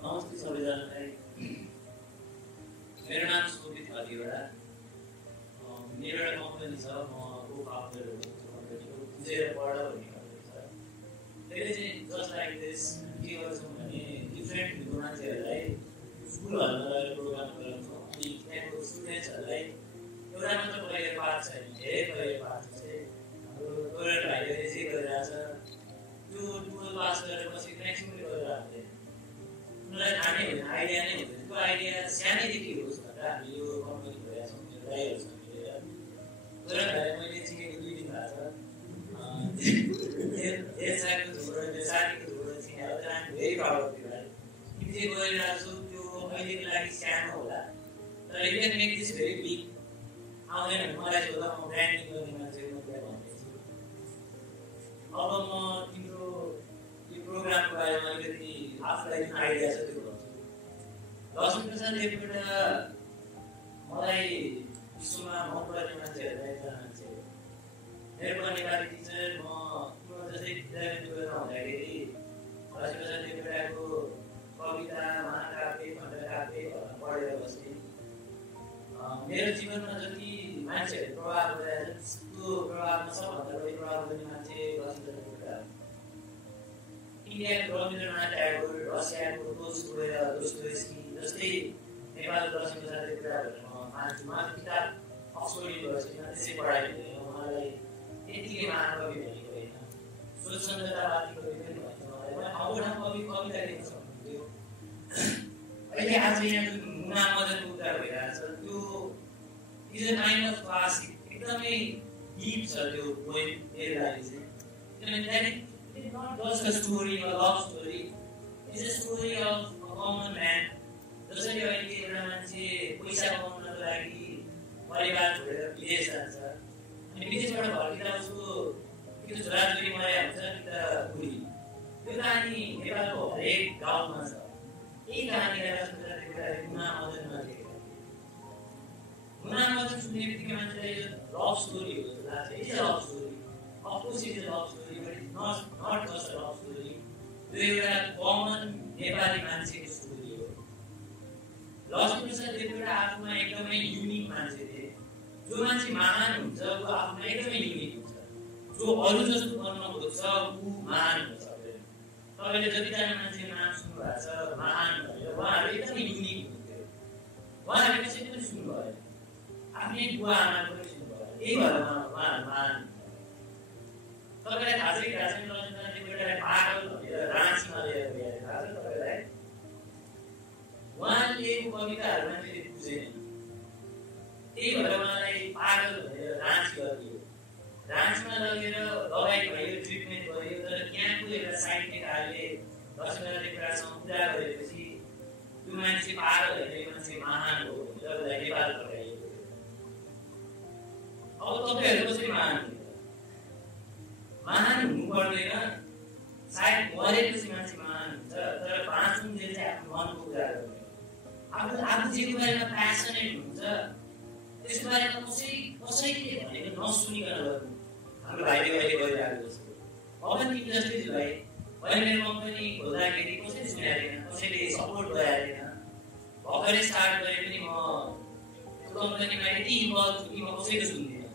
नमस्ते सबैजनालाई। मेरो नाम सुमित हरिवडा। मेरो एउटा कम्पनी छ, म को-फाउन्डर हुन्छु। बुझेर पढ भन्ने कम्पनी छ। त्यसले चाहिँ जस्ट लाइक दिस के गर्छौँ भने डिफ्रेन्ट मान्छेहरूलाई स्कुलहरूमा लगेर प्रोग्राम गराउँछौँ। अनि त्यहाँको स्टुडेन्ट्सहरूलाई एउटा मात्र करियर पाथ छैन, धेरै करियर पाथ छ। हाम्रो तोरण भाइले चाहिँ गरिरहेको छ, त्यो 12 पास गरेर पछि म्याक्सिमम गरेर हामीले उनीहरूलाई थाहा नै हुँदैन, आइडिया नै हुँदैन। त्यो आइडिया सानैदेखि होस् भनेर हामीले यो कम्पनी खोलेका छौँ। यो दाइहरूसँग मिलेर तोरण भाइलाई मैले चिनेको 2 दिन भएको छ। साथीको झोडो चिनेको तर हामी भेरी प्राउड अफ यु भाइ। तिमी चाहिँ गरिरहेको छौ, त्यो अहिलेको लागि सानो होला तर you can make this very big. आउँदैन भने मलाई सोध्दा म ब्रान्डिङ गर्ने मान्छे म त्यसलाई भन्दैछु। अब म तिम्रो यो प्रोग्रामको बारेमा अलिकति आफूलाई जुन आइडिया छ त्यो भन्छु। लक्ष्मीप्रसाद देवकोटा मलाई विश्वमा मनपर्ने मान्छेहरूलाई एकजना मान्छे हो। मेरो नेपाली टिचर, म जस्तै विद्यालयमा हुँदाखेरि लक्ष्मीप्रसाद देवकोटाको कविता, महाकाव्य, खण्डकाव्य पढेर बस्थेँ। मेरो जीवनमा जति मान्छेहरू प्रभाव गरेर त्यो प्रभावमा सबभन्दा बढी प्रभाव गर्ने मान्छे लक्ष्मीप्रसाद देवकोटा हो। इन्डियाको रवीन्द्रनाथ ट्यागोर, रसियाको दोस्तोयेव्स्की जस्तै नेपालको लक्ष्मीप्रसाद देवकोटा भनेर म मान्छु। उहाँको किताब अक्सफोर्ड युनिभर्सिटीमा त्यसै पढाएको थियो। उहाँलाई यतिकै महाकवि भनेको होइन, स्वच्छन्दतावादी कवि पनि भन्छ मलाई। उहाँ ठाउँको ठाउँ कविता लेख्न सक्नुहुन्थ्यो। अहिले आज यहाँ जुन मुना मदनको कुरा भइरहेको छ त्यो is a kind of classic, एकदमै डिप छ त्यो पोएम मेरो लागि चाहिँ। किनभने that is not just a story, a love story, is a story of a common man. जसरी अहिले एउटा मान्छे पैसा कमाउनको लागि परिवार छोडेर विदेश जान्छ अनि विदेशबाट फर्किँदा उसको कि त छोराछोरी मरेको हुन्छ कि त बुढी। त्यो कहानी नेपालको हरेक गाउँमा छ। यही कहानीलाई लक्ष्मीप्रसाद देवकोटाले मुना मदनमा लेखेका थिए। मुना मदन सुन्ने बित्तिकै मान्छेलाई यो लभ स्टोरी हो जस्तो लाग्छ। It is a love story, of course it is a love story, but it not just a love story. त्यो एउटा कमन नेपाली मान्छेको स्टोरी हो। लक्ष्मीप्रसाद देवकोटा आफूमा एकदमै युनिक मान्छे थिए। जो मान्छे महान हुन्छ ऊ आफूमा एकदमै युनिक हुन्छ। जो अरू जस्तो बन्न खोज्छ ऊ महान हुन सक्दैन। तपाईँले जतिजना मान्छे नाम सुन्नुभएको छ महान भनेर, उहाँहरू एकदमै युनिक हुनुहुन्थ्यो। उहाँहरूले कसैले पनि सुन्नु भएन, आफ्नै बुवा आमाको पनि सुन्नु भएन। त्यही भएर उहाँहरू महान। तपाईँलाई थाहा छ कि थाहा छैन, लक्ष्मीप्रसाद देवकोटालाई पागल भनेर राँचीमा लिएर गएर थाहा छ तपाईँलाई? उहाँले लेखेको कविताहरू मान्छेले बुझेन, त्यही भएर उहाँलाई पागल भनेर राँची लगियो। राँचीमा लगेर दबाई भयो, ट्रिटमेन्ट भयो। तर त्यहाँको एउटा साहित्यकारले लक्ष्मीप्रसाद देवकोटासँग कुरा गरेपछि त्यो मान्छे पागल होइन, यो मान्छे महान हो भनेर उसलाई नेपाल पठाइएको थियो। अब तपाईँहरू कसरी महान हुनुहुन्छ? महान हुनु पर्दैन, सायद मरेपछि मान्छे महान हुन्छ, तर बाँचुन्जेल चाहिँ आफ्नो मनको कुरा गर्ने। आफू जेको बारेमा प्यासनेट हुन्छ त्यसको बारेमा कसैले भनेको नसुनिकन गर्नु। हाम्रो भाइले अहिले गरिरहेको जस्तो अब पनि तिमी जस्तै छु भाइ। मैले मेरो कम्पनी खोल्दाखेरि कसैले सुनेको थिएन, कसैले सपोर्ट गरेको थिएन। भर्खरै स्टार्ट गरे पनि म त्यो कम्पनीमा यति इन्भल्भ छु कि म कसैको सुन्दिनँ।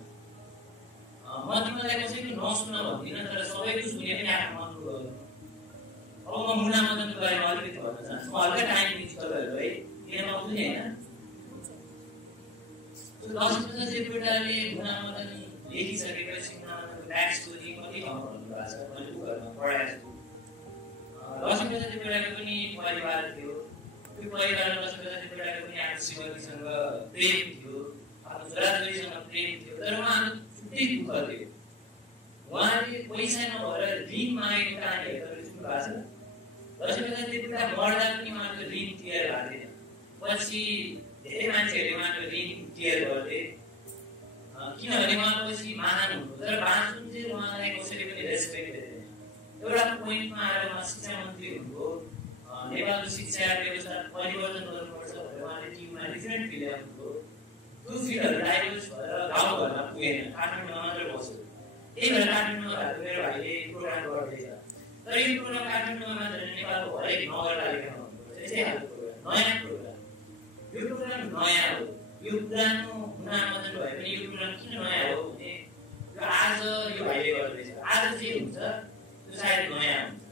म तिमीलाई कसैको नसुन भन्दिनँ, तर सबैको सुने पनि आफ्नो मनको गर्नु। अब म मुना मदनको बारेमा अलिकति भन्न चाहन्छु। म हल्का टाइम दिन्छु तपाईँहरू है, किन नबुझ्ने होइन। लक्ष्मीप्रसाद देवकोटाले मुना मदन लेखिसकेपछि मुना मदनको ब्याक स्टोरी कति ठाउँमा भन्नुभएको छ, मैले बुकहरूमा पढाएको छु। लक्ष्मीप्रसाद देवकोटाको पनि परिवार थियो। त्यो परिवार लक्ष्मीप्रसाद देवकोटाको पनि आफ्नो श्रीमतीसँग प्रेम थियो, आफ्नो छोराछोरीसँग प्रेम थियो, तर उहाँको छुट्टै दुःख थियो। उहाँले पैसा नभएर ऋण मागेको कहानीहरू तपाईँले सुन्नुभएको छ। लक्ष्मीप्रसाद देवकोटा मर्दा पनि उहाँको ऋण क्लियर भएको थिएन। पछि धेरै मान्छेहरूले उहाँको ऋण क्लियर गर्थे, किनभने उहाँ पछि महान हुनु, तर बाँचुन्जेल उहाँलाई कसैले पनि रेस्पेक्ट दिँदैन। एउटा पोइन्टमा आएर उहाँ शिक्षा मन्त्री हुनुभयो। नेपालको शिक्षा व्यवस्था परिवर्तन गर्नुपर्छ भनेर उहाँले टिममा डिफ्रेन्ट फिल्ड ल्याउनुभयो। त्यो फिल्डहरू डाइभर्स भएर गाउँघरमा पुगेन, काठमाडौँमा मात्रै बस्यो। त्यही भएर काठमाडौँमा भएको मेरो भाइले प्रोग्राम गर्दैछ। तर यो प्रोग्राम काठमाडौँमा मात्र नेपालको हरेक नगरपालिकामा हुनुपर्छ। त्यस्तै खालको प्रोग्राम, नयाँ प्रोग्राम। यो प्रोग्राम नयाँ हो, यो पुरानो मुनामदन भए पनि यो प्रोग्राम किन नयाँ हो भने यो आज यो भाइले गर्दैछ, आज जे हुन्छ त्यो सायद नयाँ हुन्छ।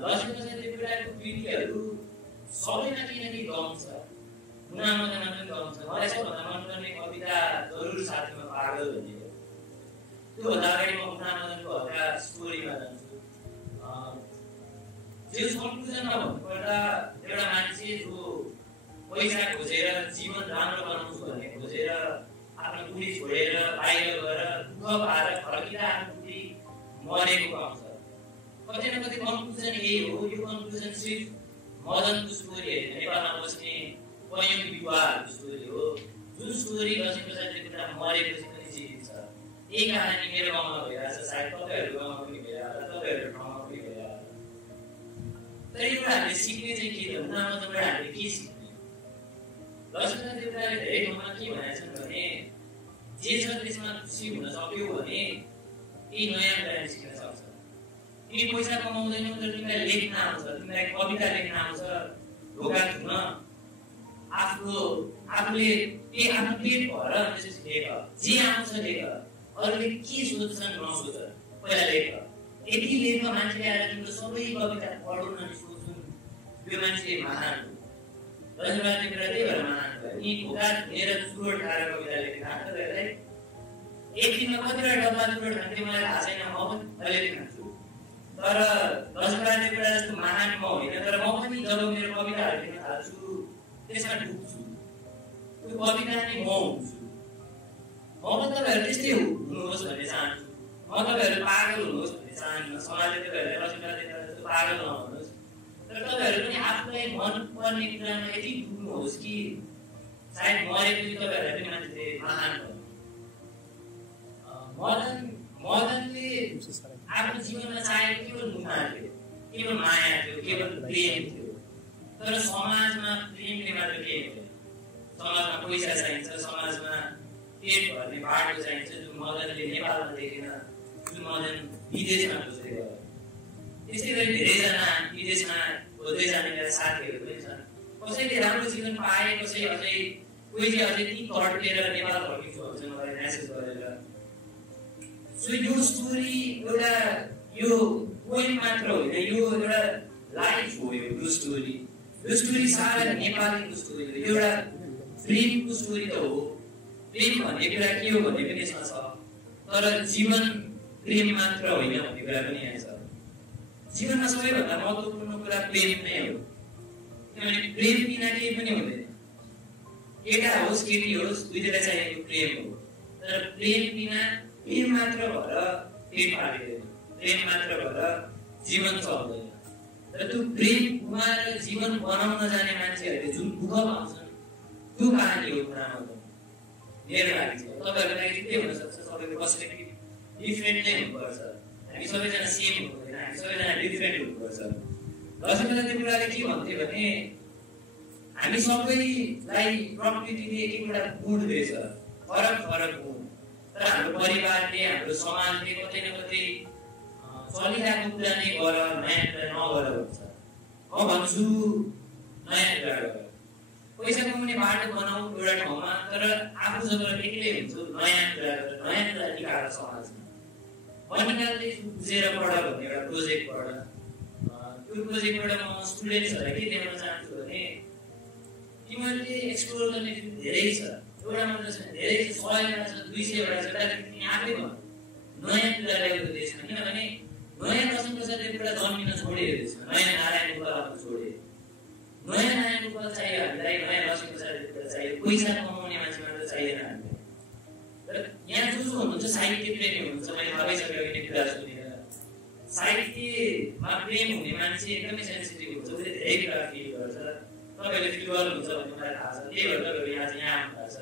लक्ष्मीप्रसाद देवकोटाको कृतिहरू सबैमा केही न केही दम छ, मुनामदनमा पनि दम छ। मलाई सबभन्दा मनपर्ने कविता जरुर साथीमा पागल भन्ने हो। त्योभन्दा अगाडि म मुनामदनको हल्का स्टोरीमा जान्छु। जो कन्क्लुजनमा भन्नुपर्दा एउटा मान्छे जो पैसा खोजेर जीवन राम्रो बनाउँछु भन्ने खोजेर आफ्नो बुढी छोडेर बाहिर गएर दुःख पाएर फर्किँदा आफ्नो बुढी मरेको पाउँछ। कतै न कतै कन्क्लुजन यही हो। यो कन्क्लुजन सिर्फ मदनको स्टोरी होइन, नेपालमा बस्ने कैयौँ विवाहहरूको स्टोरी हो। जुन स्टोरी लक्ष्मीप्रसाद देवकोटा मरेपछि पनि जीवित छ। यही कहानी मेरो गाउँमा भइरहेछ, सायद तपाईँहरूको गाउँमा पनि भइरहेछ, तपाईँहरूको ठाउँमा पनि भइरहेछ। तर एउटा हामीले सिक्ने चाहिँ के हो, मुनामदनबाट हामीले के सिक्ने? लक्ष्मीप्रसाद देवकोटाले धेरै ठाउँमा के भनेका छन् भने जे छ त्यसमा खुसी हुन सक्यो भने केही नयाँ कुरा सिक्न सक्छ। तिमी पैसा कमाउँदैनौ तर तिमीलाई लेख्न आउँछ, तिमीलाई कविता लेख्न आउँछ, ढोका धुन आफूले आफ्नो पेट भएर त्यसपछि लेख, जे आउँछ लेख, अरूले के सोध्छन् नसोच, पहिला लेख। यति लेख मान्छेले आएर तिम्रो सबै कविता पढुन् अनि सोध्छन्, यो मान्छे महान हो। लक्ष्मीप्रसाद देवकोटा त्यही भएर महान भयो। यी ढोका धुएर चुरोट खाएर कविता लेख्न आएको तपाईँहरूलाई एक दिनमा कतिवटा डब्बा चुरोट खान्थ्यो मलाई थाहा छैन, म पनि अहिले खान्छु। तर लक्ष्मीप्रसाद देवकोटा जस्तो महान म होइन, तर म पनि जब मेरो कविताहरू लेख्न थाल्छु त्यसमा डुब्छु, त्यो कविता नै म हुन्छु। म पनि तपाईँहरू त्यस्तै हुनुहोस् भन्ने चाहन्छु। म तपाईँहरू पागल हुनुहोस् भन्ने चाहन्न, समाजले तपाईँहरूलाई लक्ष्मीप्रसाद देवकोटा जस्तो पागल नहुनुहोस्। तर तपाईँहरू पनि आफूलाई मनपर्ने कुरामा यति डुब्नुहोस् कि सायद मरेपछि तपाईँहरूलाई पनि मान्छेले महान भन्नु। मदनले आफ्नो जीवनमा चाहेको केवल मुना थियो, केवल माया थियो, केवल प्रेम थियो। तर समाजमा प्रेमले मात्र केही हुँदैन। समाजमा पैसा चाहिन्छ, समाजमा पेट भर्ने बाटो चाहिन्छ, जुन मदनले नेपालमा देखेन, जुन मदन विदेशमा खोज्दै गयो। त्यस्तै गरी धेरैजना विदेशमा खोज्दै जाने मेरा साथीहरू पनि छन्। कसैले राम्रो जीवन पाए, कोही चाहिँ अझै ती तड्केर नेपाल फर्किन्छु भन्छ मलाई म्यासेज गरेर। सो यो स्टोरी एउटा यो पोइम मात्र होइन, यो एउटा लाइफ हो। यो स्टोरी सारा नेपालीको स्टोरी हो। एउटा प्रेमको स्टोरी त हो। प्रेम भन्ने कुरा के हो भन्ने पनि यसमा छ। तर जीवन प्रेम मात्र होइन भन्ने कुरा पनि यहाँ छ। जीवनमा सबैभन्दा महत्त्वपूर्ण कुरा प्रेम नै हो, किनभने प्रेम बिना केही पनि हुँदैन। केटा होस् केटी होस् दुईजनालाई चाहिएको प्रेम हो। तर प्रेम बिना प्रेम मात्र भएर पेट पालिँदैन, प्रेम मात्र भएर जीवन चल्दैन। र त्यो प्रेम गुमाएर जीवन बनाउन जाने मान्छेहरूले जुन दुःख पाउँछन् त्यो कहानी हो मुनामदन। मेरो लागि छ, तपाईँहरूको लागि के हुनसक्छ, सबैको पर्सपेक्टिभ डिफ्रेन्ट नै हुनुपर्छ। हामी सबैजना सेम हुँदैन, हामी सबैजना डिफ्रेन्ट हुनुपर्छ। लक्ष्मीप्रसाद देवकोटाले के भन्थे भने हामी सबैलाई प्रकृतिले एक एकवटा गुण दिएछ, फरक फरक गुण। तर हाम्रो परिवारले, हाम्रो समाजले कतै न कतै चलिरहेको कुरा नै गर, नयाँ कुरा नगर भन्छ। म भन्छु नयाँ कुरा गर। पैसा कमाउने बाटो बनाऊ एउटा ठाउँमा, तर आफू जब एक्लै हुन्छ नयाँ कुरा गर, नयाँ कुरा निकाल समाजमा। बनिकालले बुझेर पढ भन्ने एउटा प्रोजेक्टबाट, त्यो प्रोजेक्टबाट म स्टुडेन्ट्सहरूलाई के देखाउन चाहन्छु भने तिमीहरूले एक्सप्लोर गर्ने धेरै छ, एउटा मात्र छैन, धेरै छ, 100 छ, 200 वटा छ। तिमी आफै भन नयाँ कुरा ल्याएको देशमा। किनभने नयाँ लक्ष्मीप्रसाद देवकोटा जन्मिन छोडेको देशमा, नयाँ नारायण गोपाल आउन छोडे। नयाँ नारायण गोपाल चाहियो हामीलाई, नयाँ लक्ष्मीप्रसाद देवकोटा चाहियो। पैसा कमाउने मान्छे मात्र चाहिएन हामीलाई। तर यहाँ जो हुनुहुन्छ साहित्य प्रेमी हुनुहुन्छ, मैले थाहैसकेको यिनी कुरा सुनेर। साहित्यमा प्रेम हुने मान्छे एकदमै सेन्सिटिभ हुन्छ, उसले धेरै कुरा फिल गर्छ। तपाईँहरूले फिल गर्नुहुन्छ भन्ने मलाई थाहा छ, त्यही भएर तपाईँहरू यहाँ चाहिँ यहाँ आउनुभएको छ।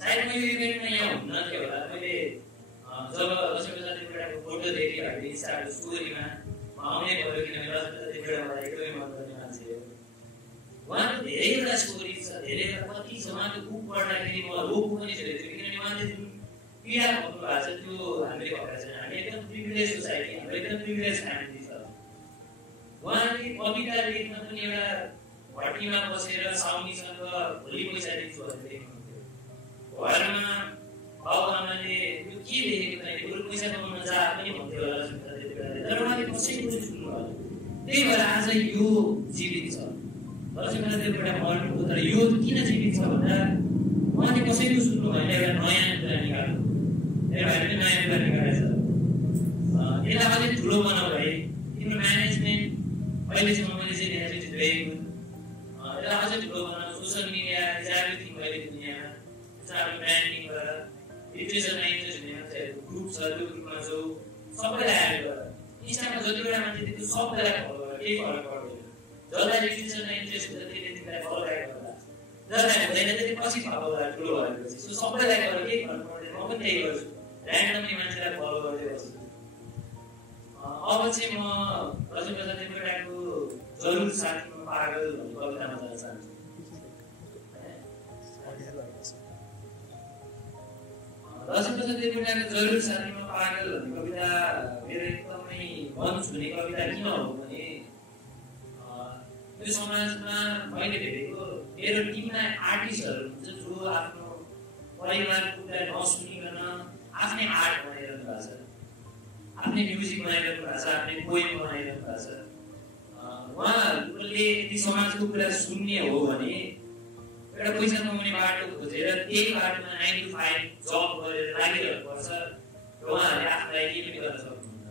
सायद म यो इभेन्टमा यहाँ हुन्न थियो होला। मैले जब लक्ष्मीप्रसाद देवकोटाको फोटो देखेँ हामीले इन्स्टाको स्टोरीमा, म आउनै पऱ्यो, किनभने लक्ष्मीप्रसाद देवकोटा मलाई एकदमै मनपर्ने मान्छे हो। उहाँको धेरैवटा स्टोरी छ, धेरैवटा कति छ। उहाँको बुक पढ्दाखेरि मलाई रोग पनि छोडेको थियो, किनभने उहाँले जुन पीडा भोग्नु भएको छ त्यो हामीले भएका छैन। हामी एकदम प्रिभिलेज सोसाइटी, हाम्रो एकदम प्रिभिलेज फ्यामिली छ। उहाँले मैले कविता लेख्न पनि एउटा भट्टीमा बसेर साउनीसँग भोलि पैसा दिन्छु भनेर लेख्नुहुन्थ्यो। घरमा बाबुआमाले यो के लेखेको छैन, बरु पैसा कमाउन जा पनि भन्थ्यो होला लक्ष्मीप्रसाद देवकोटाले। तर उहाँले कसैको पनि सुन्नु भएन। त्यही भएर आज यो जीवित छ। लक्ष्मीप्रसाद देवकोटा मर्नुभयो, तर यो किन जीवित छ भन्दा उहाँले कसैको सुन्नु भएन। एउटा नयाँ कुरा निकाल्नु, एउटा नयाँ कुरा निकालेछ। यसलाई अलिक ठुलो बनाऊ है, तिम्रो म्यानेजमेन्ट अहिलेसम्म मैले चाहिँ नेतृत्व दिएको, यसलाई अझै ठुलो बनाऊ। सोसल मिडिया जागृति मैले दुनियाँमा आफ्नो ब्रान्डिङ गरेर लिटरेचरमा इन्ट्रेस्ट हुने मान्छेहरूको ग्रुप छ, त्यो ग्रुपमा जाऊ, सबैलाई एड गर। इन्स्टामा जतिवटा मान्छे त्यो सबैलाई फलो गर, केही फरक पर्दैन। जसलाई लिटरेचरमा इन्ट्रेस्ट हुन्छ त्यसले तिमीलाई फलो ब्याक गर्ला, जसलाई हुँदैन त्यसले पछि थाहा होला ठुलो भएपछि। सो सबैलाई गर, केही फरक पर्दैन। म पनि त्यही गर्छु, ऱ्यान्डमली मान्छेलाई फलो गर्दै बस्छु। अब चाहिँ म लक्ष्मीप्रसाद देवकोटाको जरुर साथीमा पागल भन्ने कविता भन्न चाहन्छु। लक्ष्मीप्रसाद देवकोटाको जरुर साथीमा पागल भन्ने कविता मेरो एकदमै मन छुने कविता किन हो भने यो समाजमा मैले भेटेको मेरो टिममा आर्टिस्टहरू हुन्छ जो आफ्नो परिवारको कुरा नसुनिकन आफ्नै आर्ट बनाइरहनु भएको छ, आफ्नै म्युजिक बनाइरहनु भएको छ, आफ्नै पोएम बनाइरहनु भएको छ। उहाँहरूले यदि समाजको कुरा सुन्ने हो भने एउटा पैसा कमाउने बाटो खोजेर त्यही बाटोमा 9 to 5 जब गरेर लागिरहनु पर्छ र उहाँहरूले आफूलाई केही पनि गर्न सक्नुहुन्न।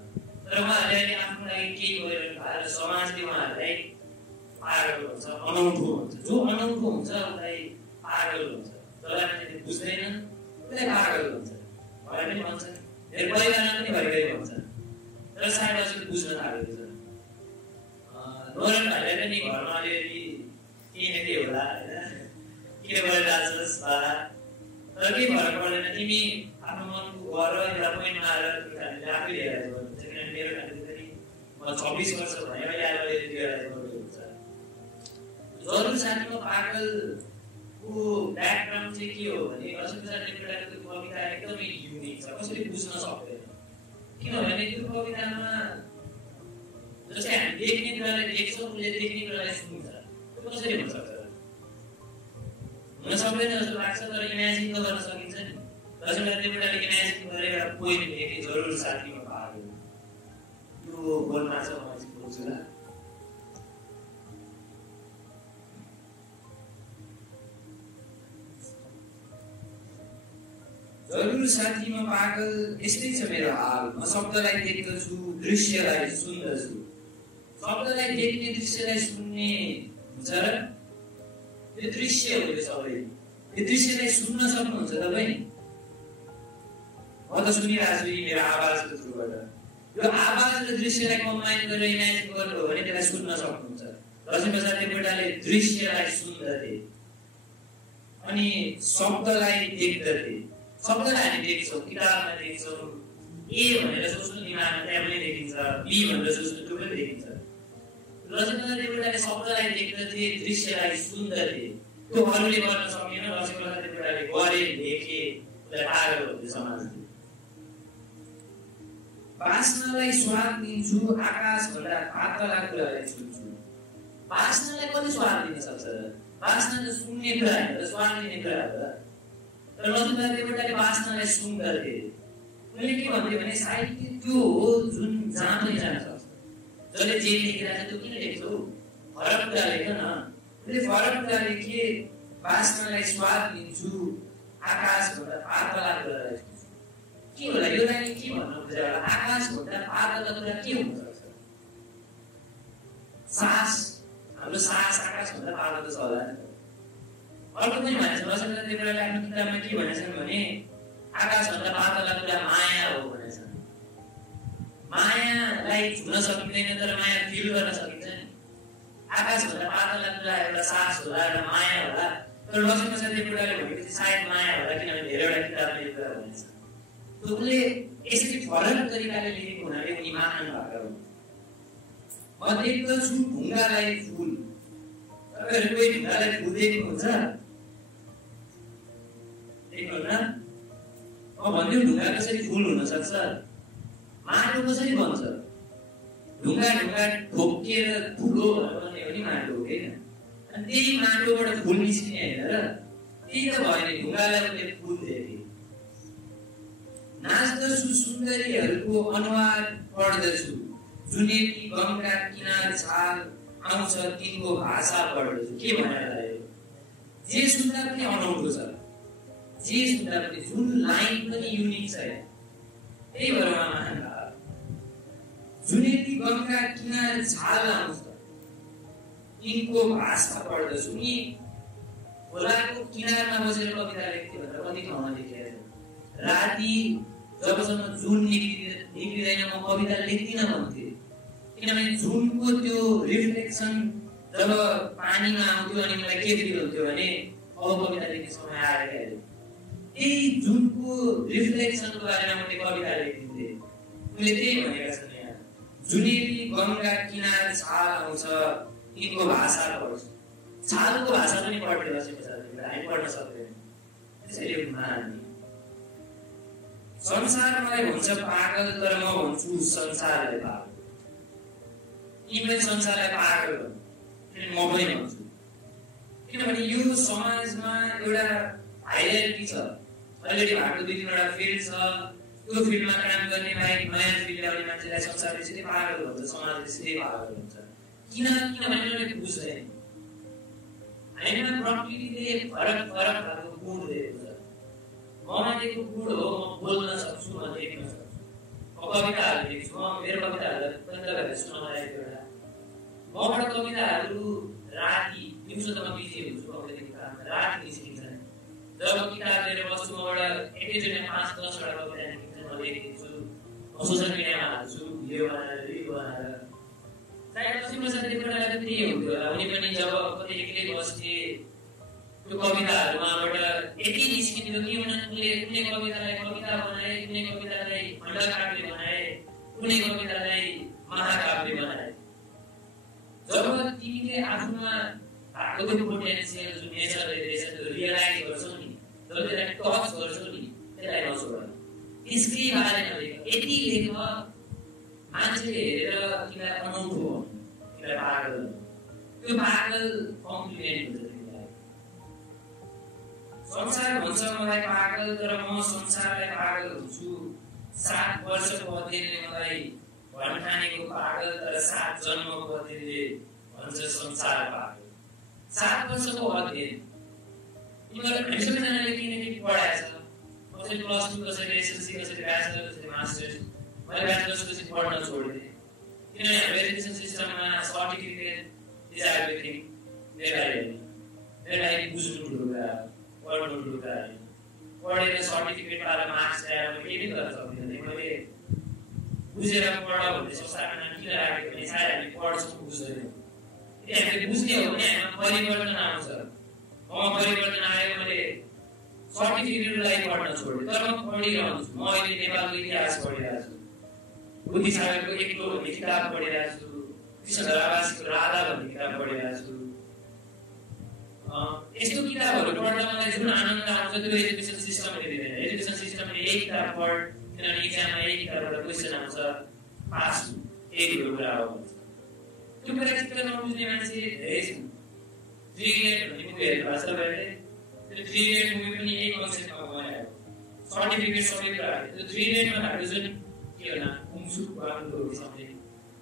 तर उहाँहरूले आफ्नो लागि केही गरिरहनु भएको र समाजले उहाँहरूलाई पागल भन्छ, अनौठो भन्छ। जो अनौठो हुन्छ उसलाई पागल भन्छ, जसलाई मान्छेले बुझ्दैन उसलाई पागल भन्छ। भए पनि भन्छ, मेरो परिवारमा पनि भइगयो भन्छ। तर सायद अझै बुझ्न थालेको छ। नोरन भाइलाई पनि घरमा अलिअलि केही न केही होला होइन, के गरिरहेछस् बाला, तर केही फरक पर्दैन। तिमी आफ्नो मनको गर, एउटा पोइन्टमा आएर हामीले आफै रियलाइज गर्नुहुन्छ। किनभने मेरो खालि म 26 वर्ष भने अहिले आएर रियलाइज गर्दै हुन्छ। जरुर साथीमा पागलको ब्याकग्राउन्ड चाहिँ के हो भने लक्ष्मीप्रसाद देवकोटाको त्यो कविता एकदमै युनिक छ, कसैले बुझ्न सक्दैन। किनभने त्यो कवितामा जस्तै हामी देख्ने कुरालाई देख्छौँ, उसले देख्ने कुरालाई सुन्छ, त्यो कसरी हुन सक्छ? हुन सक्दैन जस्तो लाग्छ, तर इमेजिन त गर्न सकिन्छ नि। लक्ष्मीप्रसाद देवकोटाले इमेजिन गरेर एउटा पोइम लेखे, जरुर साथीमा पागल। त्यो बोल्न छ, म चाहिँ बोल्छु ल। जरुर साथीमा पागल यस्तै छ मेरो हाल। म शब्दलाई देख्दछु, दृश्यलाई सुन्दछु। शब्दलाई देख्ने, दृश्यलाई सुन्ने हुन्छ र त्यो दृश्य हो। यो सबै त्यो दृश्यलाई सुन्न सक्नुहुन्छ तपाईँ? म त सुनिरहेको छु मेरो आवाजको थ्रुबाट। यो आवाज र दृश्यलाई कम्बाइन गरेर इमेजिन गर्नु हो भने त्यसलाई सुन्न सक्नुहुन्छ। लक्ष्मीप्रसाद देवकोटाले दृश्यलाई सुन्दथे अनि शब्दलाई देख्दथे। शब्दलाई हामी देख्छौँ, किताबमा देख्छौँ, ए भनेर सोच्नु दिमागमा त्यहाँ पनि देखिन्छ, बी भनेर सोच्नु त्यो पनि देखिन्छ। लक्ष्मीप्रसाद देवकोटाले शब्दलाई देख्दथे, दृश्यलाई सुन्दथे। त्यो अरूले गर्न सकेन, लक्ष्मीप्रसाद देवकोटाले गरे, लेखे, उसलाई पागल भन्थ्यो समाजले। बाँच्नलाई स्वाद दिन्छु, आकाशभन्दा पातला कुरालाई छुन्छु। बाँच्नलाई कति स्वाद दिन सक्छ? बाँच्न त सुन्ने कुरा होइन, स्वाद दिने कुरा हो। तर लक्ष्मीप्रसाद देवकोटाले बाँच्नलाई सुन्दथे। उनले के भन्थ्यो भने साहित्य त्यो हो जुन जहाँ पनि जान सक्छ। जसले जे लेखिरहेको छ त्यो किन लेख्छौ? फरक कुरा लेख न। उसले फरक कुरा लेखे, बाँच्नलाई स्वाद दिन्छु, आकाशभन्दा पातला कुरालाई छुन्छु। के होला यो लाइन? के भन्न खोजेर होला? आकाशभन्दा पातला कुरा के हुन सक्छ? सास, हाम्रो सास आकाशभन्दा पातला छ होला नि। अर्को पनि भन्छ, लक्ष्मीप्रसाद देवकोटाले आफ्नो किताबमा के भनेछन् भने आकाशभन्दा पातला कुरा माया हो भनेछन्। मायालाई छुन सकिँदैन, तर माया फिल गर्न सकिन्छ नि। आकाशभन्दा पातला कुरा एउटा सास होला, एउटा माया होला। तर लक्ष्मीप्रसाद देवकोटाले भनेपछि सायद माया होला, किनभने धेरैवटा किताबमा यो कुरा भनेछ। उसले यसरी फरक तरिकाले लेखेको हुनाले उनी महान भएको हो। म देख्दछु ढुङ्गालाई फुल। तपाईँहरू कोही ढुङ्गालाई फुल देख्नुहुन्छ? देख्नुहुन्न? म भन्छु ढुङ्गा कसरी फुल हुन सक्छ? माटो कसरी बन्छ? ढुङ्गा ठोकेर ठुलो बनाउने हो नि माटो होइन अनि त्यही माटोबाट फुल निस्किने होइन र त्यही त भयो नि ढुङ्गालाई पनि फुल दिए नाच्दछु सुन्दरीहरूको अनुहार पढ्दछु जुनेली गङ्गा किनार छाल आउँछ तिनको भाषा पढ्दछु के भनेर जे सुन्दा पनि अनौठो छ जे सुन्दा पनि जुन लाइन पनि युनिक छ त्यही भएर महान जुनेली गङ्गा किनार छाल आउँछ तिनको भाषा पढ्दछु नि खोलाको किनारमा बसेर कविता लेख्थ्यो भनेर कति ठाउँमा लेखेर राति जबसम्म जुन निक्लिँदैन म कविता लेख्दिनँ भन्थे किनभने जुनको त्यो रिफ्लेक्सन जब पानीमा आउँथ्यो अनि मलाई के फिल हुन्थ्यो भने अब कविता लेख्ने समय आएर गयो त्यही जुनको रिफ्लेक्सनको बारेमा मैले कविता लेखिदिन्थेँ मैले त्यही भनेका छन् यहाँ जुनेली गङ्गा किनार छाल आउँछ तिनको भाषा पढ्छु छालको भाषा पनि पढ्ने बसेको हामी पढ्न सक्दैन त्यसैले हामी संसार मलाई भन्छ पागल तर म भन्छु संसारलाई पागल यिनीले संसारलाई पागल भन्छ म पनि भन्छु किनभने यो समाजमा एउटा हायरार्की छ अलरेडी भएको 2-3वटा फिल्ड छ त्यो फिल्डमा काम गर्ने बाहेक नयाँ फिल्ड ल्याउने मान्छेलाई संसारले सिधै पागल भन्छ समाजले सिधै पागल भन्छ किनभने उनीहरूले बुझ्दैन हामीमा प्रकृतिले फरक खालको गुण दिएको छ ममा दिएको गुण हो म बोल्न सक्छु म लेख्न सक्छु म कविताहरू लेख्छु म मेरो कविताहरूलाई बन्द गरेर सुनाइरहेको एउटा मबाट कविताहरू राति दिउँसो त म बिजी हुन्छु कविता लेख्ने काममा राति निस्किन्छन् जब किताब लिएर बस्छु मबाट एकैचोटि 5-10वटा कविता निस्किन्छन् म लेखिदिन्छु म सोसियल मिडियामा हाल्छु भिडियो बनाएर रिल बनाएर सायद लक्ष्मीप्रसाद देवकोटालाई त त्यही हुन्थ्यो होला उनी पनि जब कतै एक्लै बस्थे त्यो कविताहरू उहाँबाट यति निस्किन्थ्यो कि उनले कुनै कवितालाई कविता बनाए कुनै कवितालाई खण्डकाव्य बनाए कुनै कवितालाई महाकाव्य बनाए जब तिमीले आफूमा भएको त्यो पोटेन्सियल जुन नेचरले दिएछ त्यो रियलाइज गर्छौ नि जब त्यसलाई टच गर्छौ नि त्यसलाई नछोड त्यसकै बारेमा लेख यति लेख मान्छेले हेरेर तिमीलाई अनौठो हो तिमीलाई पागल त्यो पागल कम्प्लिमेन्ट हुन्छ तिमीलाई संसार भन्छ मलाई पागल तर म संसारलाई पागल हुन्छु 7 वर्षको अध्ययनले मलाई भन्ठानेको पागल तर 7 जन्मको अध्ययनले भन्छ संसार पागल 7 वर्षको अध्ययन तिमीलाई सबैजनाले किनकि पढाएछ कसैले +2 कसैले एसएलसी कसैले ब्याचलर कसैले मास्टर्स मैले ब्याचलर्सपछि पढ्न छोडिदिएँ किनभने हाम्रो एजुकेसन सिस्टममा सर्टिफिकेट इज एभ्रिथिङ मेरो लागि बुझ्नु ठुलो कुरा पढ्नु ठुलो कुरा पढेर सर्टिफिकेट पाएर मार्क्स ल्याएर म केही पनि गर्न सक्दिनँ मैले बुझेर पढ भन्ने संस्थाको नाम किन राखेको भने सायद हामी पढ्छौँ बुझ्दैनौँ यदि हामीले बुझ्ने हो भने हामीमा परिवर्तन आउँछ ममा परिवर्तन आयो मैले सर्टिफिकेटको लागि पढ्न छोडेँ तर म पढिरहन्छु म अहिले नेपालको इतिहास पढिरहेको छु बुद्धि सागरको एक्लो भन्ने किताब पढिरहेको छु कृष्ण धरावासीको राधा भन्ने किताब पढिरहेको छु यस्तो किताबहरू पढ्दा मलाई जुन आनन्द आउँछ त्यो एजुकेसन सिस्टमले दिँदैन एजुकेसन सिस्टमले यही किताब पढ किनभने इक्जाममा यही किताबबाट क्वेसन आउँछ पास यही कुरा हो भन्छ त्यो कुरा चित्त नबुझ्ने मान्छे धेरै छन् 3 इडियट भन्ने मुभी हेर्नु भएको छ तपाईँले त्यो 3 इडियट मुभी पनि यही कन्सेप्टमा बनाएको सर्टिफिकेट सबै कुरा त्यो 3 इडियटमा भएको जुन के होला कुङसु बाङ्गो समथिङ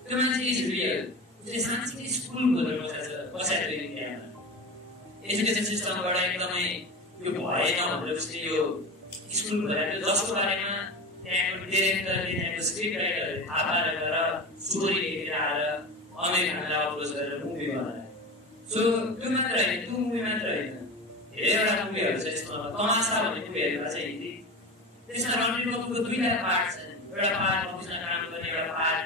त्यो मान्छे इज रियल उसले साँच्चै स्कुल भनेर बसाएको इन्डियामा एजुकेसन सिस्टमबाट एकदमै यो भएन भनेर उसले यो स्कुल भनेर जसको बारेमा त्यहाँको डिरेक्टरले त्यहाँको स्क्रिप्ट राइटरले थाहा पारेर स्टोरी लेखेर आएर अमेरिकनलाई अप्रोच गरेर मुभी बनाए सो त्यो मात्र होइन त्यो मुभी मात्र होइन धेरैवटा मुभीहरू छ यसमा तमासा भन्ने मुभी हेर्नु भएको छ हिन्दी त्यसमा रणबीर कपुरको 2टा पार्ट छन् एउटा पार्ट अफिसमा काम गर्ने एउटा पार्ट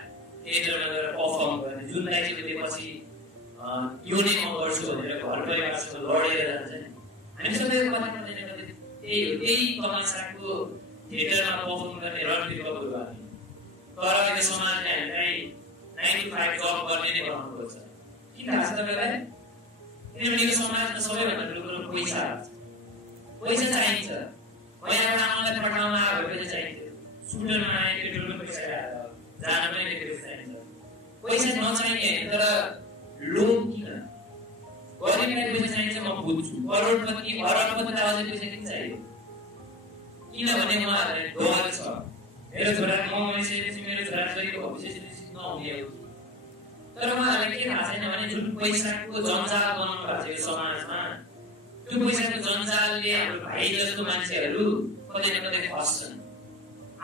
थिएटरमा गएर पर्फर्म गर्ने जुनलाई चाहिँ त्यसपछि यो नै म गर्छु भनेर घर परिवारसँग लडेर जान्छ नि हामी सबैको कथा त्यही हो त्यही तमासाको थिएटरमा पर्फर्म गर्ने रणबीर कपुर हामी तर अहिले समाजले हामीलाई 9 to 5 जब गर्ने नै बनाउनु खोज्छ किन थाहा छ तपाईँलाई किनभने यो समाजमा सबैभन्दा ठुलो कुरो पैसा चाहिन्छ पहिला आमालाई पठाउन आयो भने पैसा चाहिन्छ सुटरमा आयो पेट्रोलको पैसा आयो जान पनि पैसा चाहिन्छ पैसा नचाहिने होइन तर लोभ किन गरिबलाई पैसा चाहिन्छ म बुझ्छु करोडपति अरबपतिलाई अझै पैसा किन चाहियो किनभने उहाँहरूलाई डर छ मेरो छोरा मरिसकेपछि मेरो छोराछोरीको भविष्य सुनिश्चित नहुने हो तर उहाँहरूलाई के थाहा छैन भने जुन पैसाको जन्जाल बनाउनु भएको छ यो समाजमा त्यो पैसाको जन्जालले हाम्रो भाइ जस्तो मान्छेहरू कतै न कतै फस्छन्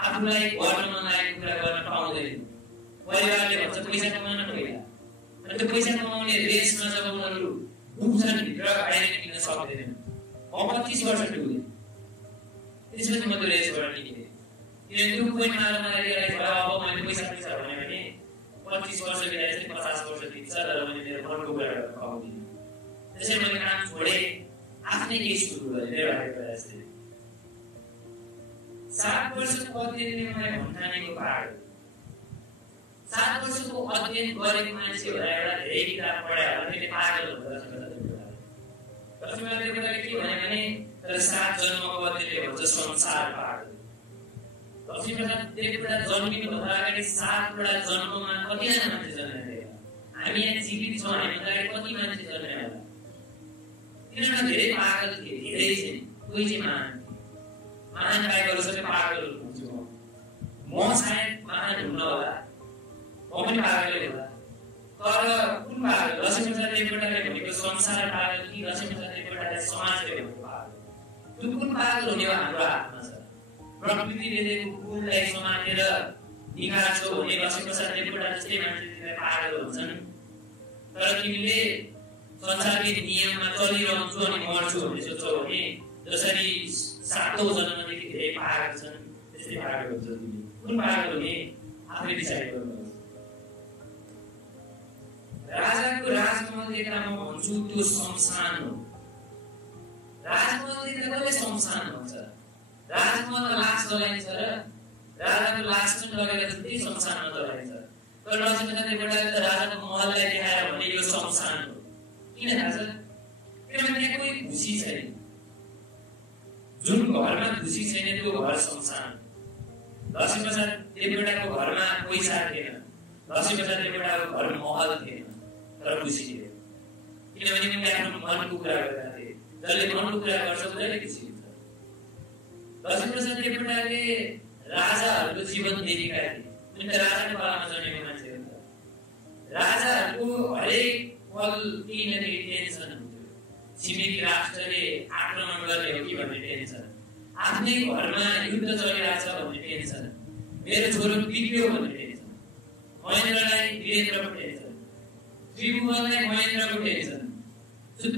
आफूलाई गर्न नलागेको कुरा गर्न पाउँदैन परिवारले भन्छ पैसा कमाउन पहिला अनि त्यो पैसा कमाउने रेसमा जब उनीहरू डुब्छन् भित्र बाहिर निस्किन सक्दैनन् म 25 वर्ष डुबेँ त्यसपछि म त्यो रेसबाट निस्केँ किनभने त्यो पोइन्टमा मलाई रियलाइज भयो अब मैले पैसा भने 25 वर्ष बित्दा 50 वर्ष बित्छ तर मैले मेरो मनको कुरा गर्न पाउँदिनँ त्यसैले मैले काम छोडेँ आफ्नै केही सुरु गरेँ मेरो जस्तै 7 वर्षको अध्ययनले मलाई भन्ठानेको पाड 7 वर्षको अध्ययन गरेको मान्छे होला एउटा धेरै किताब पढायो भने त्यसले पागल हुन्छ लक्ष्मीप्रसाद देवकोटाले के भने तर 7 जन्मको अध्ययनले भन्छ संसार पागल लक्ष्मीप्रसाद देवकोटा जन्मिनु भन्दा अगाडि 7 वटा जन्ममा कतिजना मान्छे जन्मे हामी यहाँ जीवित छौँ हामीभन्दा अगाडि कति मान्छे जन्मे होला तिनीहरूमा धेरै पागल थिए धेरै चाहिँ कोही चाहिँ महान पाएकोहरू सबै पागलहरू हुन्छु म सायद महान हुन्न होला म पनि पागलै होला तर कुन पागल लक्ष्मीप्रसाद देवकोटाले भनेको संसार पागल कि लक्ष्मीप्रसाद देवकोटाले समाजले भनेको पागल त्यो कुन पागल हुने हाम्रो हातमा छ प्रकृतिले दिएको फुललाई समातेर निकाल्छौ भने लक्ष्मीप्रसाद देवकोटा जस्तै मान्छे पागल हुन्छन् तर तिमीले संसारकै नियममा चलिरहन्छु अनि मर्छु भन्ने सोच्छौ भने जसरी 7औं जन्मदेखि धेरै पागल छन् त्यस्तै पागल हुन्छ तिमी कुन पागल हुने आफै डिसाइड गर्नुहोस् राजाको राजमहल देख्दा म भन्छु त्यो शमशान हो राजमहल देख्दा कसले शमशान भन्छ राजमहलमा लास लगाइन्छ र राजाको लास पनि लगेर छुट्टै शमशानमा लगाइन्छ तर लक्ष्मीप्रसाद देवकोटाले त राजाको महललाई देखाएर भने यो शमशान हो किन थाहा छ किनभने त्यहाँ कोही खुसी छैन जुन घरमा खुसी छैन त्यो घर शमशान लक्ष्मीप्रसाद देवकोटाको घरमा पैसा थिएन लक्ष्मीप्रसाद देवकोटाको घर महल थिएन तर खुसी थियो किनभने उनले आफ्नो मनको कुरा गरेका थिए जसले मनको कुरा गर्छ उसले खुसी हुन्छ लक्ष्मीप्रसाद देवकोटाले राजाहरूको जीवन देखेका थिए उनी त राजाको पालामा जन्मेको मान्छे हो राजाहरूको हरेक पल केही न केही टेन्सन हुन्थ्यो छिमेकी राष्ट्रले आक्रमण गर्ने हो कि भन्ने टेन्सन आफ्नै घरमा युद्ध चलिरहेछ भन्ने टेन्सन मेरो छोरो बिग्रियो भन्ने टेन्सन महेन्द्रलाई वीरेन्द्रको टेन्सन त्रिभुवनलाई महेन्द्रको टेन्सन त्यो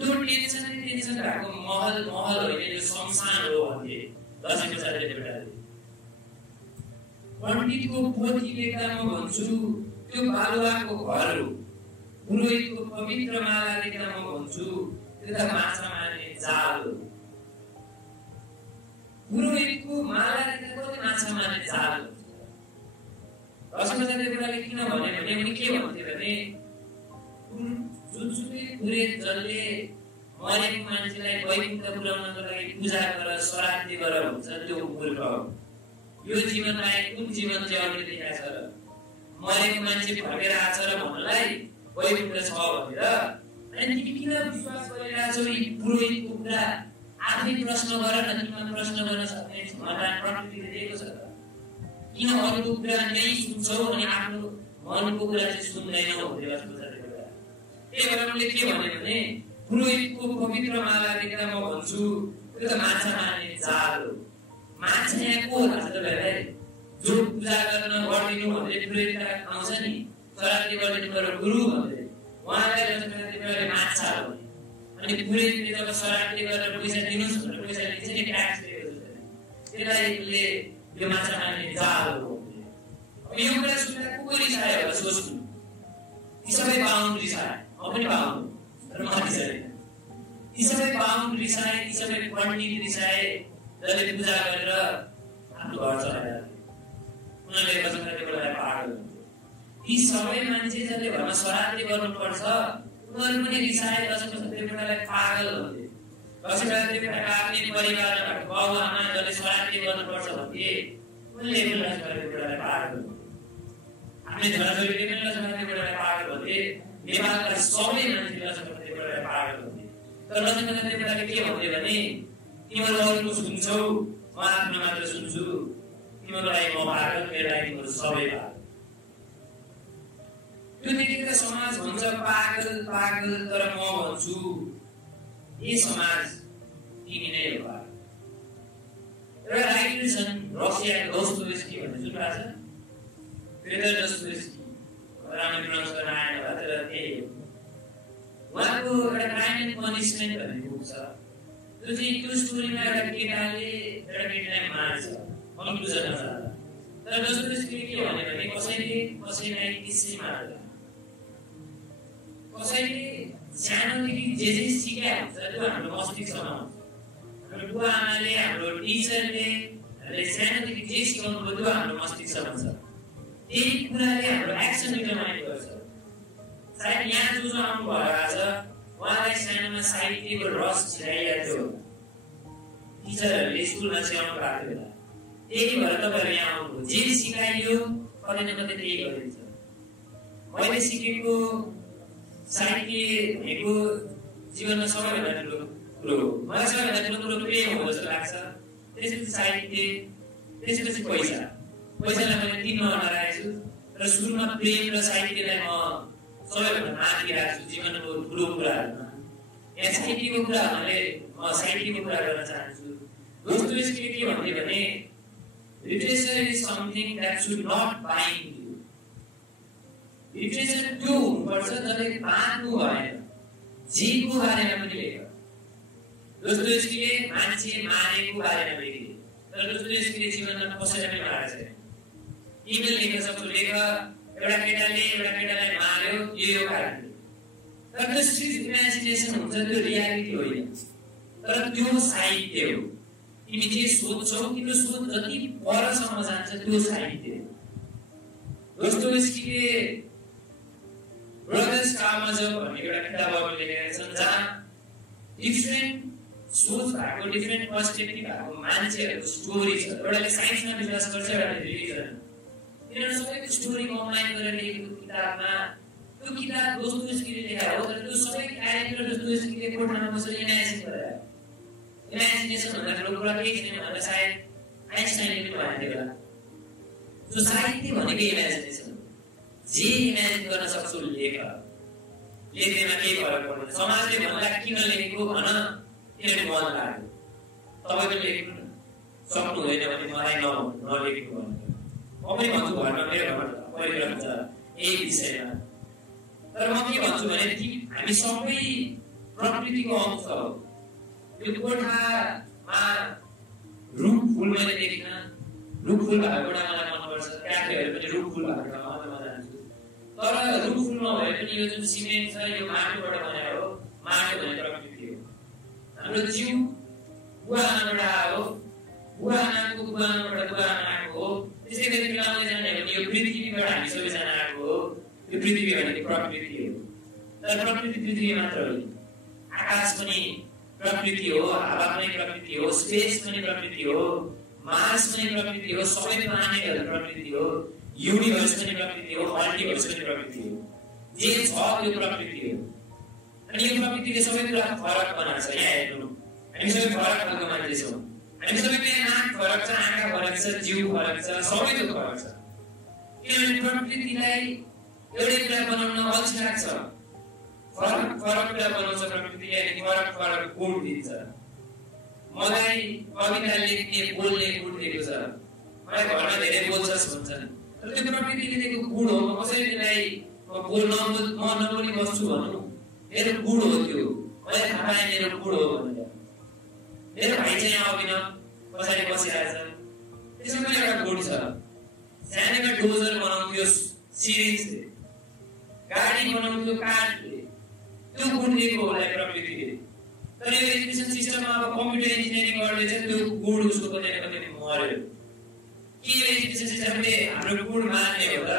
टेन्सन भएको महल होइन यो शमशान हो भन्ने लक्ष्मीप्रसाद देवकोटाले पण्डितको पोथी लेख्दा म भन्छु त्यो बालुवाको घर हो पुरोहितको पवित्र माला देख्दा म भन्छु त्यो त माछा मार्ने जाल हो पुरोहितको माला देख्दा कति माछा मार्ने जाल हो लक्ष्मीप्रसाद देवकोटाले किन भने उनी के भन्थे भने जुनसुकै पुरोहित जसले मरेको मान्छेलाई वैकुण्ठ पुर्याउनको लागि पूजा गर श्राद्ध गर भन्छ त्यो मूर्ख हो यो जीवनमा कुन जीवन चाहिँ अरूले देखाएको छ र मरेको मान्छे फर्केर आछ र भन्नलाई वैकुण्ठ छ भनेर अनि तिमी किन विश्वास गरिरहेछौ यी पुरोहितको कुरा आफै प्रश्न गर न तिमीमा प्रश्न गर्न सक्ने क्षमता प्रकृतिले दिएको छ किन अरूको कुरा नै सुन्छौ अनि आफ्नो मनको कुरा चाहिँ सुन्दैनौ भन्ने लक्ष्मीप्रसाद देवकोटा त्यही भएर उनले के भने पुरोहितको पवित्र माला देख्दा म भन्छु त्यो त माछा मार्ने जाल हो मान्छे यहाँ को थाहा छ तपाईँहरूलाई जो पूजा गर्न गरिदिनु भन्दै पुरोहित आउँछ नि श्राद्ध गरिदिनु मेरो गुरु भन्दै उहाँलाई लक्ष्मीप्रसाद माछा हो अनि पुरोहितले जब श्राद्ध गरेर पैसा दिनुहोस् भनेर पैसा लिन्छ नि ट्याक्स दिएको त्यसलाई यो माछा मार्ने जाल हो अब यो कुरा सुन्दा को रिसायो होला सोच्नु ती सबै बाहुन रिसाए म पनि बाहुन तर म रिसाएँ ती सबै बाहुन रिसाए ती सबै पण्डित रिसाए जसले पूजा गरेर आफ्नो घर चलाइरहेको थियो उनीहरूले लक्ष्मीप्रसाद देवकोटालाई पागल हुन्थ्यो ती सबै मान्छे जसले घरमा श्राद्ध गर्नुपर्छ उनीहरू पनि रिसाए लक्ष्मीप्रसाद देवकोटालाई पागल भन्थे लक्ष्मीप्रसाद देवकोटाका आफ्नै परिवारमा बाबु आमा जसले श्राद्ध गर्नुपर्छ भन्थे उनले पनि लक्ष्मीप्रसाद देवकोटालाई पागल भन्थे हामीले छोराछोरीले पनि लक्ष्मण देवकोटालाई पागल भन्थे, नेपालका सबै मान्छेले लक्ष्मण देवकोटालाई पागल भन्थे। तर लक्ष्मण देवकोटाले के भन्थे भने तिमीहरू अरूको सुन्छौ, म आफ्नो मात्र सुन्छु, तिमीहरूको लागि म पागल, मेरो लागि तिमीहरू सबै पागल। त्यो देखेर समाज भन्छ पागल पागल, तर म भन्छु यी समाज तिमी नै हो पागल। एउटा राइटर छन् रसियाको दोस्तोयेस्की भन्ने जुन भएको छ, फियोदर दोस्तोयेस्की, राम्ररी प्रनाउन्स गर्न आएन होला तर त्यही हो। उहाँको एउटा क्राइम एन्ड पनिसमेन्ट भन्ने बुक छ, जो चाहिँ त्यो स्टोरीमा एउटा केटाले एउटा केटालाई मार्छ कन्क्लुजनमा जाँदा। तर दोस्तोयेस्कीले के भन्यो भने कसैले कसैलाई त्यसै मार्दैन, कसैले सानोदेखि जे सिकाएको हुन्छ त्यो हाम्रो मस्तिष्कमा हुन्छ। हाम्रो बुवा आमाले, हाम्रो टिचरले हामीले सानोदेखि जे सिकाउनु भयो त्यो हाम्रो मस्तिष्कमा छ। त्यही कुराले हाम्रो एक्सन डिटर्माइन गर्छ। सायद यहाँ जो आउनु भएको छ उहाँलाई सानोमा साहित्यको रस छिराइएको थियो, टिचरहरूले स्कुलमा सिकाउनु भएको थियो। त्यही भएर तपाईँहरू यहाँ आउनुभयो, जे सिकाइयो कतै न कतै त्यही गरिन्छ। मैले सिकेको साहित्य भनेको जीवनमा सबैभन्दा ठुलो कुरो हो। मलाई सबैभन्दा ठुलो कुरो प्रेम हो जस्तो लाग्छ, त्यसपछि साहित्य, त्यसपछि पैसा। पैसालाई मैले 3 मा लगाएको छु, र सुरुमा प्रेम र साहित्यलाई म सबैभन्दा माथि राख्छु जीवनको ठुलो कुराहरूमा। यहाँ साहित्यको कुरा हुनाले म साहित्यको कुरा गर्न चाहन्छु। दोस्तोयेस्कीले के भन्थे भने literature is something that should not bind you. Literature त्यो हुनुपर्छ जसले बाँध्नु भएन, जीवको बारेमा पनि लेख। दोस्तोयेस्कीले मान्छे मारेको बारेमा लेखे, तर दोस्तोयेस्कीले जीवनमा कसैलाई पनि मारेको छैन। तिमीले लेख्न सक्छौ, लेख एउटा केटाले एउटा केटालाई मार्यो यो कारणले, तर त्यो सिर्फ इमेजिनेसन हुन्छ, त्यो रियालिटी होइन। तर त्यो साहित्य हो। तिमी जे सोध्छौ तिम्रो सोच जति परसम्म जान्छ त्यो साहित्य हो। दोस्तोयेस्कीले ब्रदर्स कारामाजोव भन्ने एउटा किताबहरू लेखेका छन्, जहाँ डिफ्रेन्ट सोच भएको, डिफ्रेन्ट पर्सपेक्टिभ भएको मान्छेहरूको स्टोरी छ। एउटाले साइन्समा विश्वास गर्छ, एउटाले रिलिजन। तिनीहरू सबैको स्टोरी कम्बाइन गरेर लेखेको किताबमा त्यो किताब दोस्तोयेस्कीले लेखेको हो, तर त्यो सबै क्यारेक्टर दोस्तोयेस्कीले कोठामा बसेर इमेजिन गरेर। इमेजिनेसन भन्दा ठुलो कुरा केही छैन भनेर सायद आइन्स्टाइनले पनि भनेको थियो होला। त्यो साहित्य भनेको इमेजिनेसन। जे इमेजिन गर्न सक्छौ लेख, लेख्दैमा केही फरक पर्दैन। समाजले भन्दा किन लेखेको भन, किनभने मन लाग्यो। तपाईँ पनि लेख्नु न, सक्नु होइन भने मलाई नलेख्नु भन्नु। म पनि भन्छु घरमा, मेरो घरमा परिक्रम छ यही विषयमा। तर म के भन्छु भने हामी सबै प्रकृतिको अंश हो। यो कोठामा रुख फुल मैले देख्न, रुख फुल भएको कोठा मलाई मनपर्छ, क्याफेहरू पनि रुख फुल भएको ठाउँमा म जान्छु। तर रुख फुल नभए पनि यो जुन सिमेन्ट छ यो माटोबाट बनाएको हो, माटो भने प्रकृति हो। हाम्रो जिउ बुवा आमाबाट आएको हो, बुवा आमाको बुवा आमाबाट बुवा आमा आएको हो। त्यसै गरी मिलाउँदै जाने भने यो पृथ्वीबाट हामी सबैजना आएको हो। यो पृथ्वी भनेको प्रकृति हो। तर प्रकृति पृथ्वी मात्र होइन, आकाश पनि प्रकृति हो, हावा पनि प्रकृति हो, स्पेस पनि प्रकृति हो, मार्स पनि प्रकृति हो, सबै प्लानेटहरू प्रकृति हो, युनिभर्स पनि प्रकृति हो, मल्टिभर्स पनि प्रकृति हो। जे छ त्यो प्रकृति हो। अनि यो प्रकृतिले सबै कुरा फरक बनाएको छ। यहाँ हेर्नु, हामी सबै फरक खालको मान्छे छौँ। हामी सबैको नाक फरक छ, आँखा फरक छ, जिउ फरक छ, सबै थोक फरक छ। किनभने प्रकृतिलाई एउटै कुरा बनाउन अल्छी लाग्छ। फरक फरक कुरा बनाउँछ प्रकृतिले, अनि फरक फरक गुण दिन्छ। मलाई कविता लेख्ने, बोल्ने गुण दिएको छ। मलाई घरमा धेरै बोल्छस् भन्छन्, तर त्यो प्रकृतिले दिएको गुण हो। म कसैलाई म नबोली बस्छु भनौँ, मेरो गुण हो त्यो। मैले थाहा पाएँ मेरो गुण हो भनेर। मेरो भाइ चाहिँ यहाँ अभिन पछाडि बसिरहेछ, त्यसमा पनि एउटा गुण छ। सानोमा डोजर बनाउँथ्यो सिरिजले, गाडी बनाउँथ्यो काठले, त्यो गुण दिएको होला प्रकृतिले। तर यो एजुकेसन सिस्टममा अब कम्प्युटर इन्जिनियरिङ गर्दैछ, त्यो गुण उसको कतै न कतै मर्यो। के एजुकेसन सिस्टमले हाम्रो गुण मान्ने हो त?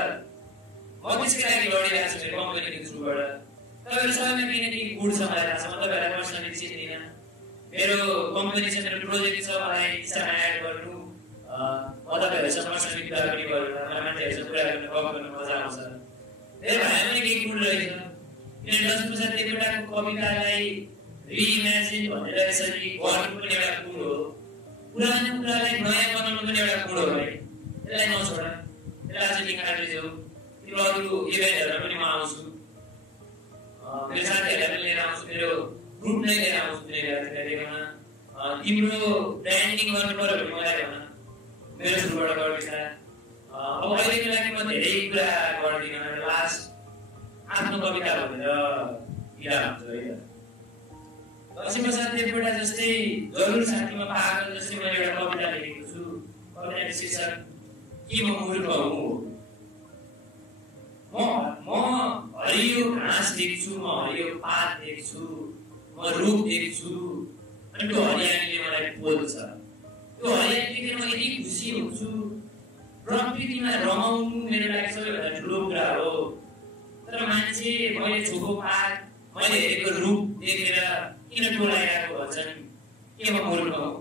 म त्यसकै लागि लडिरहेको छु कम्पनीको थ्रुबाट। तपाईँहरू सबैमा केही न केही गुण छ मलाई थाहा छ। म तपाईँहरूलाई पर्सनली चिन्दिनँ। मेरो कम्पनी छ, मेरो प्रोजेक्ट छ, मलाई इच्छा एड गर्नु, तपाईँहरूसँग पर्सनली कुरा पनि गरेर मलाई मान्छेहरूसँग कुरा गर्न गफ गर्न मजा आउँछ। मेरो भाइमा पनि केही गुण रहेछ, किनभने लक्ष्मीप्रसाद देवकोटाको कवितालाई रिइमेजिन भनेर यसरी गर्नु पनि एउटा गुण हो, पुरानो कुरालाई नयाँ बनाउनु पनि एउटा गुण हो है। त्यसलाई नछोड, त्यसलाई अझै निकालेर जाऊ। तिम्रो अरू इभेन्टहरू पनि म आउँछु, मेरो साथीहरूलाई पनि लिएर आउँछु, मेरो ग्रुप नै लिएर आउँछु। तिम्रो ब्रान्डिङ गर्नु पर्यो भने मलाई भन, मेरो थ्रुबाट गर्दैछ। अब अहिलेको लागि म धेरै कुरा गर्दिनँ, लास्ट आफ्नो कविता भनेर दिया हुन्छ है। लक्ष्मीप्रसाद देवकोटा जस्तै जरुर साथीमा पागल जस्तै मैले एउटा कविता लेखेको छु। कविताको शीर्षक के म मूर्ख हुँ। म हरियो घाँस देख्छु, म हरियो पात देख्छु, म रुख देख्छु, अनि त्यो हरियालीले मलाई बोल्छ। त्यो हरियाली देखेर म यति खुसी हुन्छु। प्रकृतिमा रमाउनु मेरो लागि सबैभन्दा ठुलो कुरा हो। तर मान्छे मैले छोएको पात, मैले हेरेको रुख देखेर किन टोलाइरहेको भन्छन्, के म मूर्ख हुँ?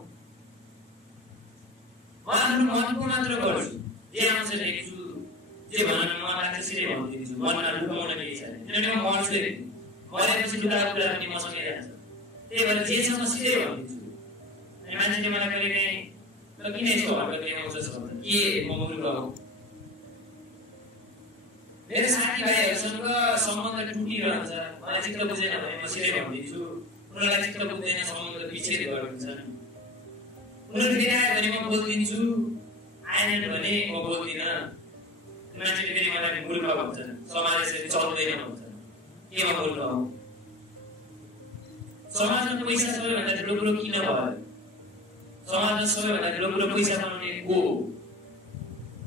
म आफ्नो मनको मात्र गर्छु, जे आउँछ लेख्छु, जे भन्न मन लाग्छ त्यसरी भनिदिन्छु। मनमा लुकाउन केही छैन, किनभने म मर्छु, मरेपछि लुकाएको कुरा पनि मसँगै जान्छ। त्यही भएर जे छ म सिधै भनिदिन्छु। अनि मान्छेले मलाई कहिले काहीँ किन यस्तो हरकत देखाउँछस् भन्छ, के म मूर्ख हुँ? मेरो साथीभाइहरूसँग सम्बन्ध टुटिरहन्छ, मलाई चित्त बुझेन भने म सिधै भनिदिन्छु। उनीहरूलाई चित्त बुझ्दैन, सम्बन्ध विच्छेद गरिदिन्छन्। उनीहरू फेरि आयो भने म बोलिदिन्छु, आएन भने म बोल्दिनँ। मान्छेले फेरि मलाई मूर्ख भन्छन्, समाज यसरी चल्दैन भन्छन्, के म मूर्ख हुँ? समाजमा पैसा सबैभन्दा ठुलो कुरो किन भयो? समाजमा सबैभन्दा ठुलो कुरो पैसा कमाउने को?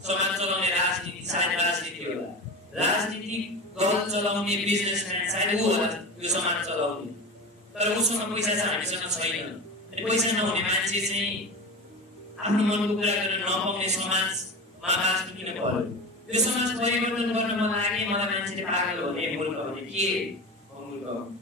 समाज चलाउने राजनीति, सायद राजनीति होला। राजनीति दल चलाउने बिजनेसम्यान सायद ऊ होला यो समाज चलाउने। तर उसँग पैसा छ, हामीसँग छैन। अनि पैसा नहुने मान्छे चाहिँ आफ्नो मनको कुरा गर्न नपाउने समाजमा बाँच्नु किन पर्यो? यो समाज परिवर्तन गर्न मन लागे, मलाई मान्छेले पागल भने मूर्ख भने के? म मूर्ख हुँ।